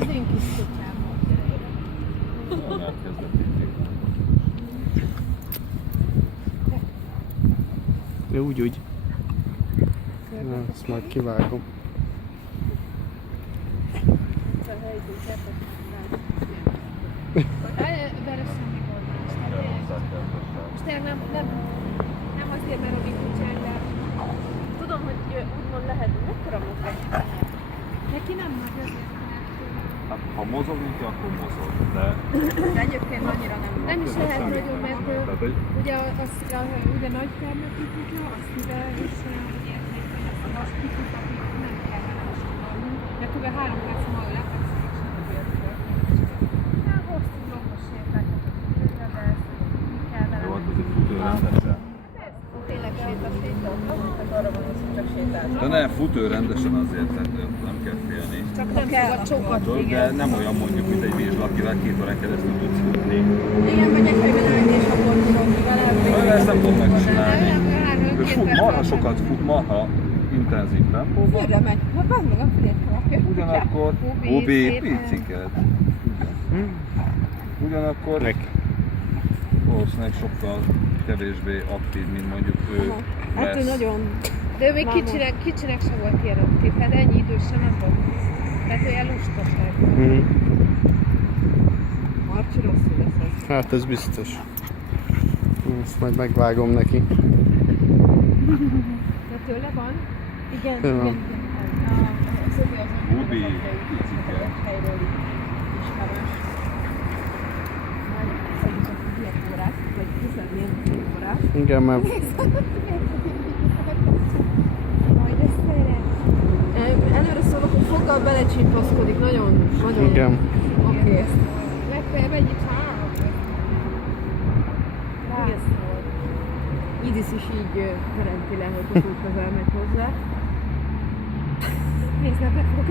Az én kis kutyám volt, gyere. Elkezdett így. De úgy. Na, ezt majd kivágom. Vele semmi gond nincs. Most tényleg nem azért, mert Robi kutyán, de tudom, hogy úgymond lehet, mekkora mozgás. Neki nem nagy azért, mert... Hát, ha mozogni kell, akkor mozog, de... De egyébként annyira nem is lehet nagyon, mert ugye ugye nagy termetű kutya, azt mivel is úgy érzékeny, hogy azt kicsit, nem kell vele sokalni, de kb. 3 perc múlva lepekszik, és nem bírja. Hát hosszú lombos sétáltak a kutyára, de ezt mi kell vele. Jó, hát ez egy futőrendesen. Tényleg sétálok, az arra van, hogy csak sétálok. De nem, futőrendesen azért, tehát nem kell félni. Csak nem szabad sokat, De nem olyan mondjuk, mint egy vizslakivel 2 órán keresztül tudsz futni. igen, vagy egy helyben ülni és akkor tudni vele. Ezt nem tudom megcsinálni. És marha sokat fut, marha intenzív tempóban. Félre megy, hát van meg a félre. Ugyanakkor Ubi piciket. Ugyanakkor valószínűleg sokkal kevésbé aktív, mint mondjuk ő Hát ő lesz. nagyon... De ő még kicsinek sem volt ilyen aktív, hát ennyi idősen nem volt. Tehát olyan lustaság. Marcsi rosszul lesz ez. Hát ez biztos. Ezt majd megvágom neki. De tőle van? Igen, Tőle van. A Szobi azon Ubi picike helyről ismerős. Majd szerintem dietórát, vagy hiszen milyen dietórát. Igen, mert Majd ezt előre szólok, hogy foggal belecsimpaszkodik, nagyon. igen. Oké. Legfeljebb egyik három. Idis is így teremti le, hogy túl közel megy hozzá. Nézd, be fogok